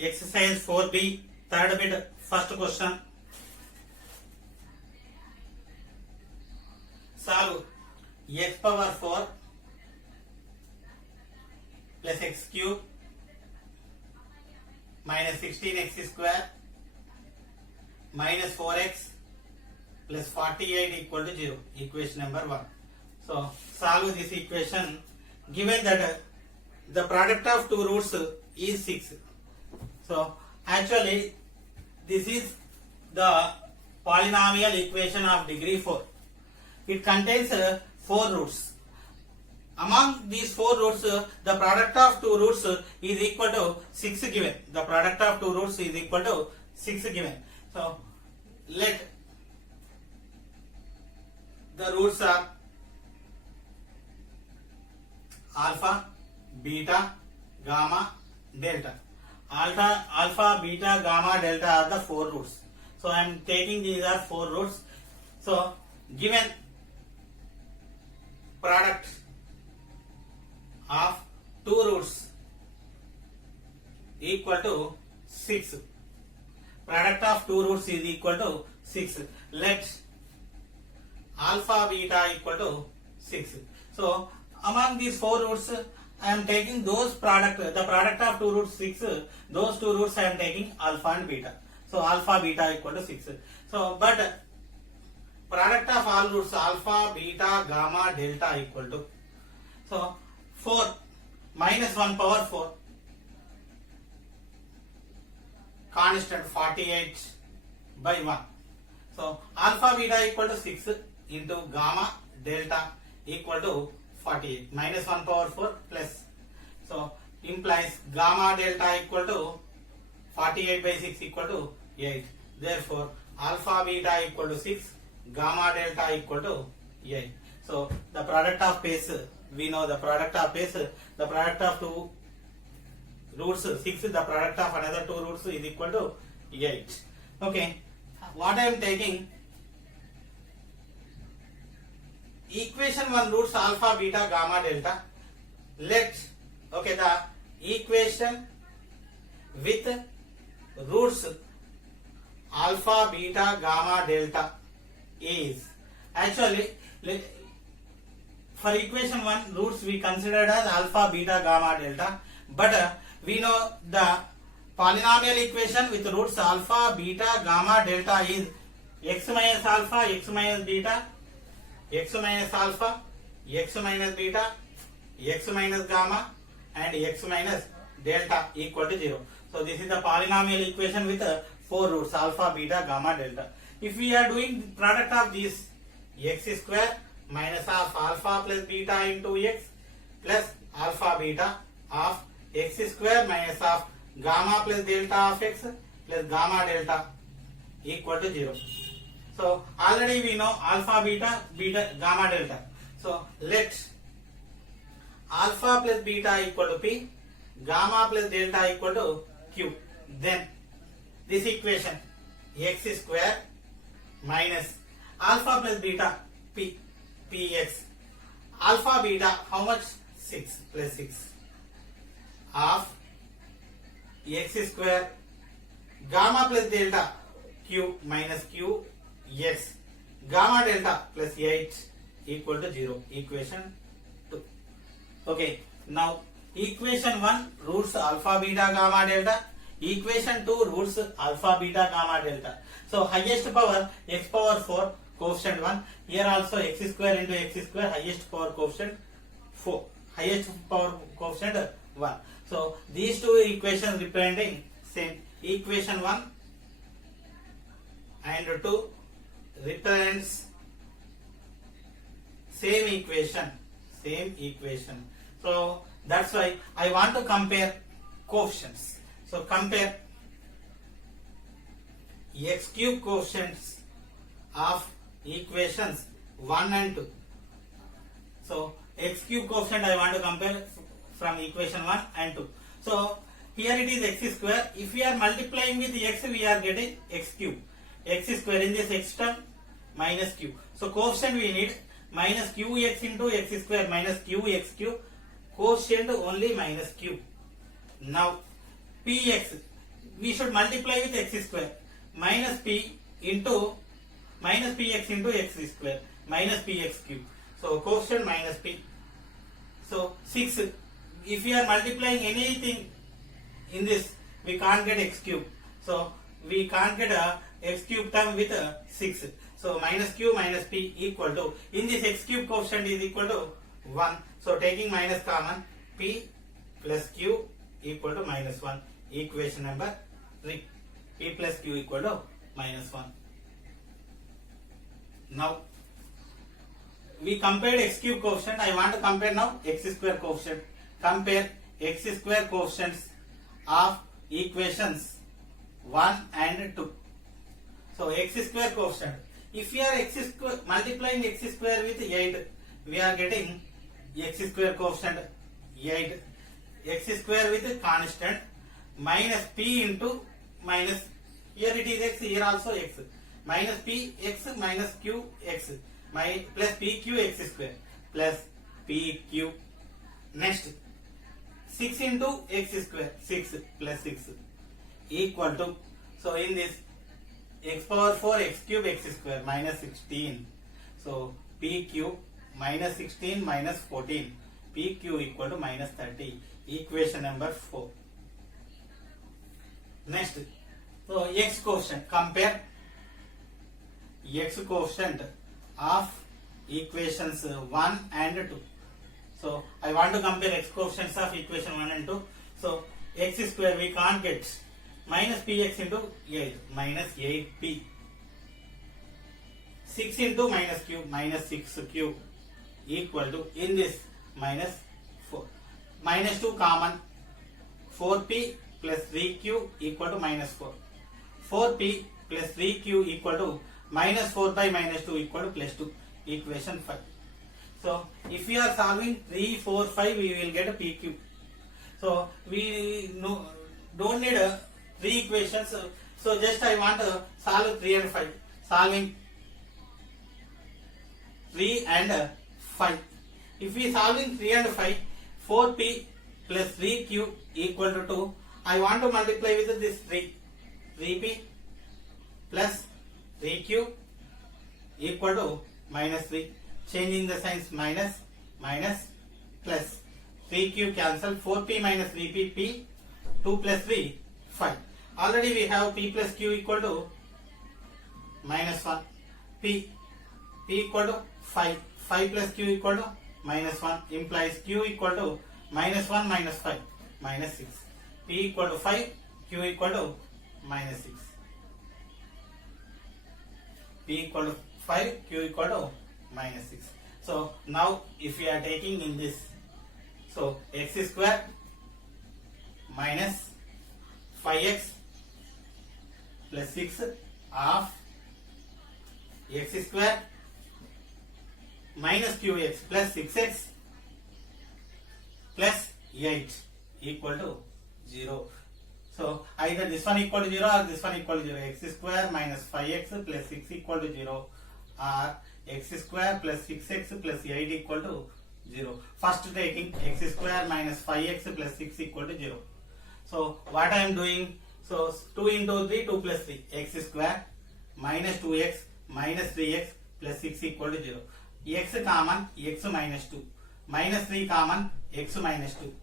Exercise 4B, third bit, first question. Solve x power 4 plus x cube minus 16x square minus 4x plus 48 equal to 0. Equation number 1. So solve this equation given that the product of two roots is 6. So actually this is the polynomial equation of degree 4. It contains 4 roots. Among these 4 roots, the product of two roots is equal to 6 given. The product of two roots is equal to 6 given. So let the roots are alpha, beta, gamma, delta. Alpha, beta, gamma, delta are the 4 roots. So I am taking these are 4 roots. So given product of two roots equal to 6. Product of two roots is equal to 6. Let alpha beta equal to 6. So among these 4 roots I am taking those product, the product of two roots 6, those two roots I am taking alpha and beta. So alpha beta equal to 6. So but product of all roots alpha, beta, gamma, delta equal to, so 4 minus 1 power 4 constant 48 by 1. So alpha beta equal to 6 into gamma delta equal to 48 minus 1 power 4 plus, so implies gamma delta equal to 48 by 6 equal to 8. Therefore alpha beta equal to 6, gamma delta equal to 8. So the product of base, we know the product of base, the product of two roots 6, the product of another two roots is equal to 8. Okay, what I am taking, equation 1 roots alpha, beta, gamma, delta. Let, okay, the equation with roots alpha, beta, gamma, delta is actually, for equation 1 roots we considered as alpha, beta, gamma, delta, but we know the polynomial equation with roots alpha, beta, gamma, delta is x minus alpha, x minus beta, x minus alpha, x minus beta, x minus gamma and x minus delta equal to 0. So this is the polynomial equation with 4 roots alpha, beta, gamma, delta. If we are doing product of these, x square minus of alpha plus beta into x plus alpha beta of x square minus of gamma plus delta of x plus gamma delta equal to 0. So already we know alpha beta, beta, gamma delta. So let alpha plus beta equal to p, gamma plus delta equal to q. Then this equation x square minus alpha plus beta p, px, alpha beta how much, 6 plus 6 of x square, gamma plus delta q minus q x, gamma delta plus 8 equal to 0. Equation 2. Okay, now equation 1 roots alpha, beta, gamma, delta. Equation 2 roots alpha, beta, gamma, delta. So highest power x power 4 coefficient 1. Here also x square into x square, highest power coefficient 4. Highest power coefficient 1. So these two equations representing same. Equation 1 and 2 represents same equation. Same equation. So that's why I want to compare coefficients. So compare x cube coefficients of equations 1 and 2. So x cube coefficient I want to compare from equation 1 and 2. So here it is x square. If we are multiplying with x, we are getting x cube. X square in this x term minus q. So coefficient we need minus qx into x square minus qx cube. Quotient only minus q. Now px, we should multiply with x square. Minus p into minus px into x square minus px cube. So quotient minus p. So 6. If we are multiplying anything in this, we can't get x cube. So we can't get a x cube term with a 6. So minus q minus p equal to, in this x cube quotient is equal to 1. So taking minus common, p plus q equal to minus 1. Equation number 3. P plus q equal to minus 1. Now we compared x cube quotient. I want to compare now x square quotient. Compare x square quotients of equations 1 and 2. So x square quotient. If we are multiplying x square with 8, we are getting x square quotient 8. X square with constant minus p into minus, here it is x, here also x, minus p x minus q x plus pq x square plus pq. Next 6 into x square, 6 plus 6 equal to, so in this x power 4 x cube x square minus 16. So pq minus 16 minus 14, pq equal to minus 30. Equation number 4. Next, so x quotient. Compare x quotient of equations 1 and 2. So I want to compare x quotients of equation 1 and 2. So x square we can't get, minus px into 8 minus 8p. 6 into minus q minus 6q equal to, in this minus 4. Minus 2 common, 4p plus 3q equal to minus 4. 4p plus 3q equal to minus 4 by minus 2 equal to plus 2. Equation 5. So if we are solving 3, 4, 5, we will get a pq. So we don't need 3 equations. So just I want to solve 3 and 5. Solving 3 and 5. If we solving 3 and 5, 4p plus 3q equal to 2. I want to multiply with this 3. 3p plus 3q equal to minus 3. Changing the signs, minus, minus, plus. 3q cancel. 4p minus 3p, p. 2 plus 3, 5. Already we have p plus q equal to minus 1. P equal to 5. 5 plus q equal to minus 1. Implies q equal to minus 1 minus 5. Minus 6. P equal to 5. Q equal to minus 6. P equal to 5. Q equal to minus 6. So now if we are taking in this, so x square minus 5x plus 6 of x square minus qx plus 6x plus 8 equal to 0. So either this one equal to 0 or this one equal to 0. X square minus 5x plus 6 equal to 0, or x square plus 6x plus 8 equal to 0. First taking x square minus 5x plus 6 equal to 0. So what I am doing, so 2 into 3, 2 plus 3. X square minus 2x minus 3x plus 6 equal to 0. X common, x minus 2. Minus 3 common, x minus 2.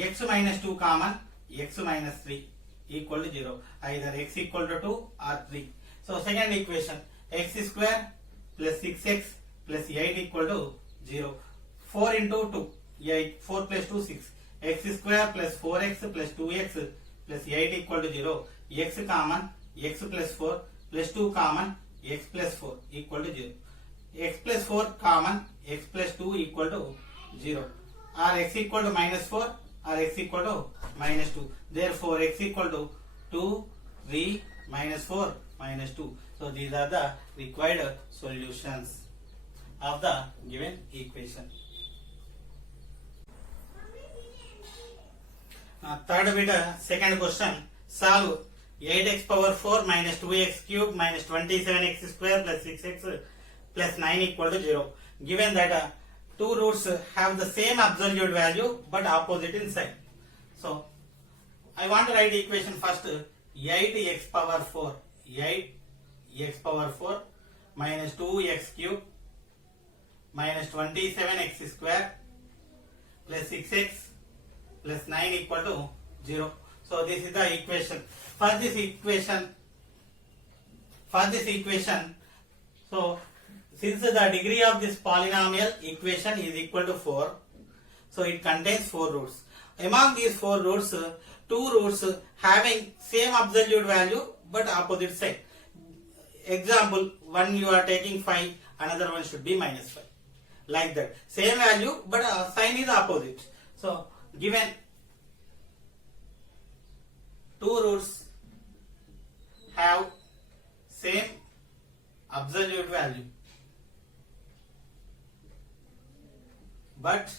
X minus 2 common, x minus 3 equal to 0. Either x equal to 2 or 3. So second equation, x square plus 6x plus 8 equal to 0. 4 into 2, 8. 4 plus 2, 6. X square plus 4x plus 2x plus 8 equal to 0. X common, x plus 4 plus 2 common, x plus 4 equal to 0. X plus 4 common, x plus 2 equal to 0. Or x equal to minus 4 or x equal to minus 2. Therefore x equal to 2, 3, minus 4, minus 2. So these are the required solutions of the given equation. Third bit, second question. Solve 8x power 4 minus 2x cube minus 27x square plus 6x plus 9 equal to 0. Given that two roots have the same absolute value but opposite in sign. So I want to write the equation first. 8x power 4, 8x power 4 minus 2x cube minus 27x square plus 6x plus 9 equal to 0. So this is the equation. For this equation, so since the degree of this polynomial equation is equal to 4, so it contains 4 roots. Among these 4 roots, 2 roots having same absolute value but opposite sign. Example, one you are taking 5, another one should be minus 5. Like that. Same value but sign is opposite. So given 2 roots have same absolute value but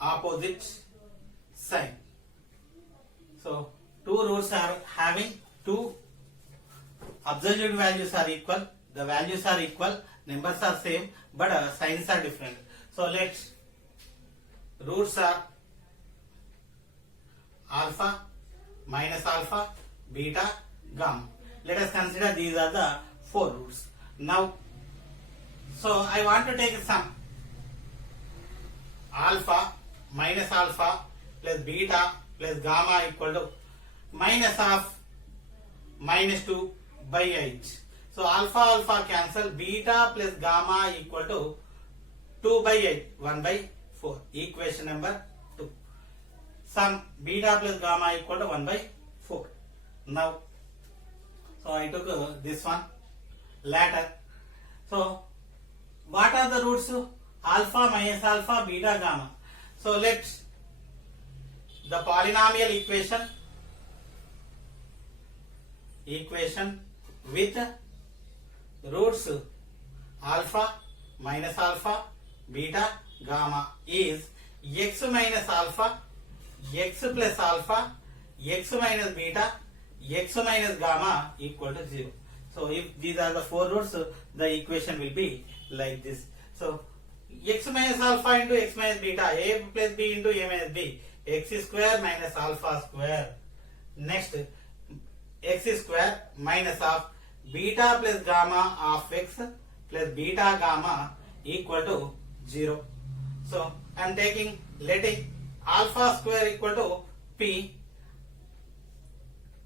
opposite sign. So 2 roots are having 2 absolute values are equal, the values are equal, numbers are same but signs are different. So let's roots are alpha, minus alpha, beta, gamma. Let us consider these are the 4 roots. Now, so I want to take a sum. Alpha minus alpha plus beta plus gamma equal to minus of minus 2 by 8. So alpha cancel, beta plus gamma equal to 2 by 8, 1 by 4. Equation number 2. Sum beta plus gamma equal to 1 by 4. Now, so I took this one later. So what are the roots? Alpha minus alpha, beta, gamma. So let's the polynomial equation with roots alpha minus alpha, beta, gamma is x minus alpha, x plus alpha, x minus beta, x minus gamma equal to 0. So if these are the 4 roots, the equation will be like this. So x minus alpha into x minus beta, a plus b into a minus b, x square minus alpha square. Next, x square minus of beta plus gamma of x plus beta gamma equal to 0. So I am letting alpha square equal to p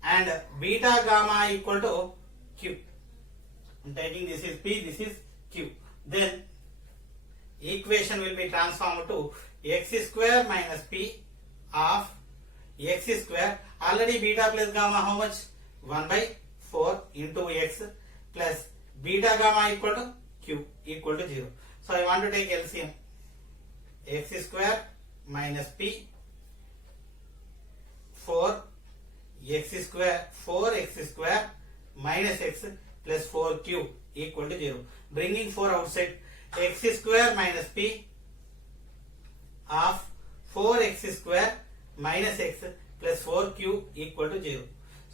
and beta gamma equal to q. I am taking this is p, this is q. Then equation will be transformed to x square minus p of x square. Already beta plus gamma how much? 1 by 4 into x plus beta gamma equal to q equal to 0. So I want to take LCM. X square minus p 4x square minus x plus 4q equal to 0. Bringing 4 outside, x square minus p of 4x square minus x plus 4q equal to 0.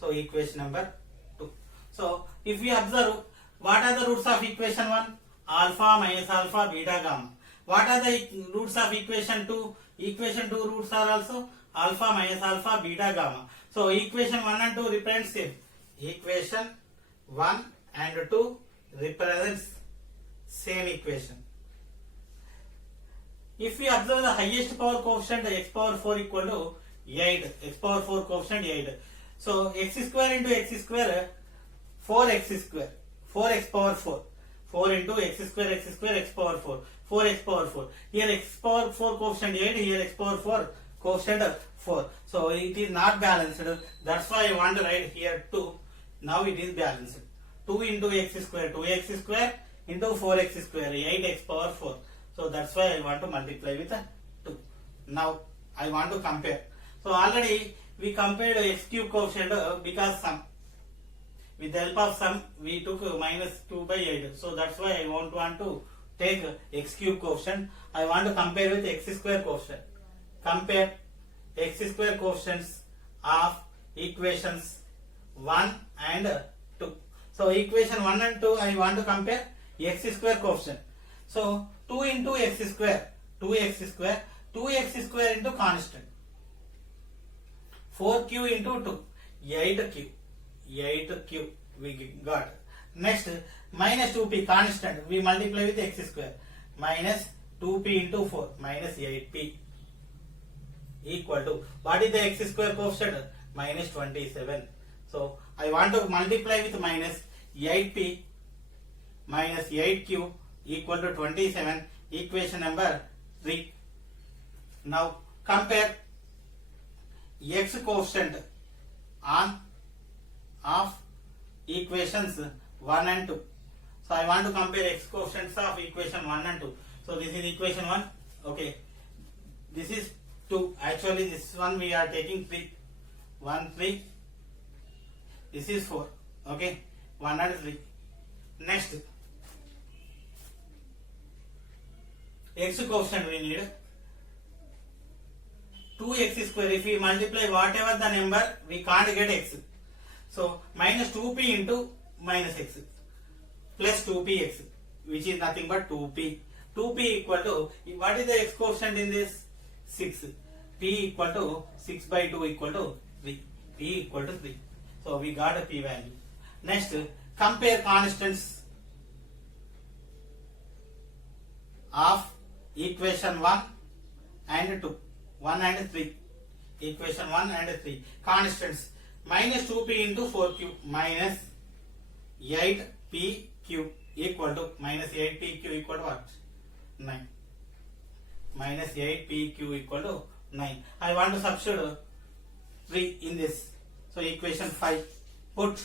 So equation number 2. So if we observe, what are the roots of equation 1? Alpha minus alpha, beta, gamma. What are the roots of equation 2? Equation 2 roots are also alpha minus alpha, beta, gamma. So equation 1 and 2 represents same. Equation 1 and 2 represents same equation. If we observe the highest power coefficient x power 4 equal to 8, x power 4 coefficient 8. So x square into x square 4x square, 4x power 4. 4 into x square, x power 4, 4x power 4. Here x power 4 coefficient 8, here x power 4 coefficient 4. So it is not balanced. That's why I want to write here 2. Now it is balanced. 2 into x square, 2x square into 4x square, 8x power 4. So that's why I want to multiply with 2. Now I want to compare. So already we compared x cube coefficient because sum. With the help of sum we took minus 2 by 8. So that's why I want to take x cube coefficient. I want to compare with x square coefficient. Compare x square coefficients of equations 1 and 2. So equation 1 and 2 I want to compare x square coefficient. So 2 into x square, 2x square, 2x square into constant. 4q into 2, 8q 8q we got. Next, minus 2p constant we multiply with x square, minus 2p into 4 minus 8p equal to, what is the x square coefficient? Minus 27. So I want to multiply with minus 8p minus 8q equal to 27, equation number 3. Now compare x coefficient on of equations 1 and 2. So I want to compare x coefficients of equation 1 and 2. So this is equation 1. Okay. This is 2. Actually this one we are taking 3. 1, 3. This is 4. Okay. 1 and 3. Next. X coefficient we need 2x square. If we multiply whatever the number, we can't get x. So minus 2p into minus x plus 2px, which is nothing but 2p. 2p equal to, what is the x coefficient in this? 6. P equal to 6 by 2 equal to 3. P equal to 3. So we got a p value. Next, compare constants of equation 1 and 2. 1 and 3. Equation 1 and 3. Constants. Minus 2p into 4q minus 8pq equal to, minus 8pq equal to what? 9. Minus 8pq equal to 9. I want to substitute 3 in this. So equation 5. Put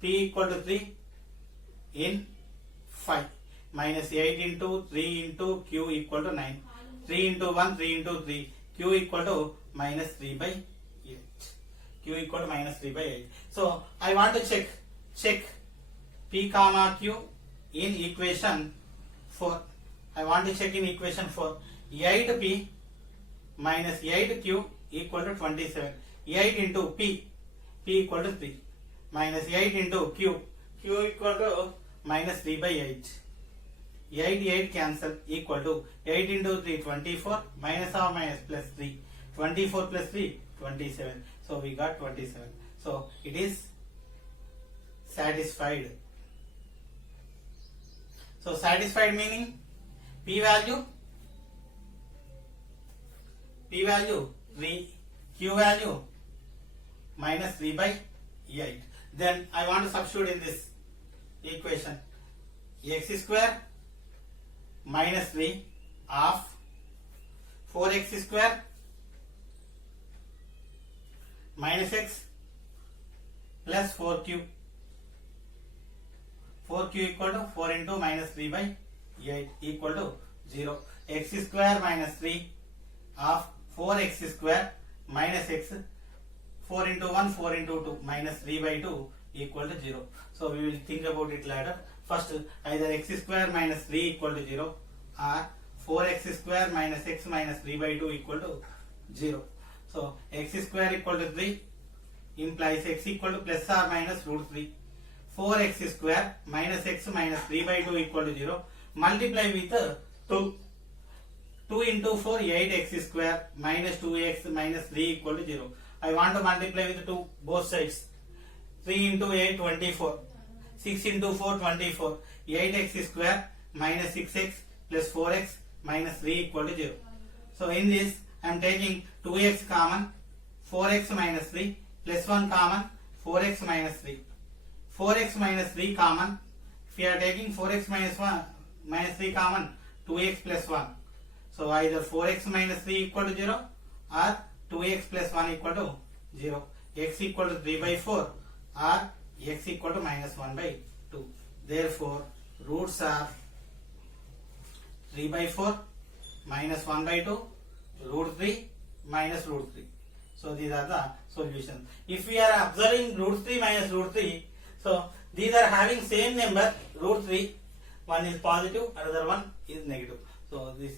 p equal to 3 in 5. Minus 8 into 3 into q equal to 9. 3 into 1, 3 into 3. Q equal to minus 3 by 8. Q equal to minus 3 by 8. So I want to check p comma q in equation 4. I want to check in equation 4. 8p minus 8q equal to 27. 8 into p equal to 3. Minus 8 into q equal to minus 3 by 8. 8 cancel equal to 8 into 3 24 minus or minus plus 3. 24 plus 3 27. So we got 27. So it is satisfied. So satisfied meaning p value 3, q value minus 3 by 8. Then I want to substitute in this equation x square minus 3 of 4x square minus x plus 4q. 4q equal to 4 into minus 3 by 8 equal to 0. X square minus 3 of 4x square minus x, 4 into 1, 4 into 2 minus 3 by 2 equal to 0. So we will think about it later. First, either x square minus 3 equal to 0 or 4x square minus x minus 3 by 2 equal to 0. So x square equal to 3 implies x equal to plus or minus root 3. 4x square minus x minus 3 by 2 equal to 0. Multiply with 2. 2 into 4, 8x square minus 2x minus 3 equal to 0. I want to multiply with 2 both sides. 3 into 8, 24. 6 into 4, 24. 8x square minus 6x plus 4x minus 3 equal to 0. So in this I am taking 2x common, 4x minus 3 plus 1 common, 4x minus 3. 4x minus 3 common. If we are taking 4x minus 1 minus 3 common, 2x plus 1. So either 4x minus 3 equal to 0 or 2x plus 1 equal to 0. X equal to 3 by 4 or x equal to minus 1 by 2. Therefore, roots are 3 by 4 minus 1 by 2, root 3 minus root 3. So these are the solutions. If we are observing root 3 minus root 3, so these are having same number root 3. One is positive, another one is negative. So this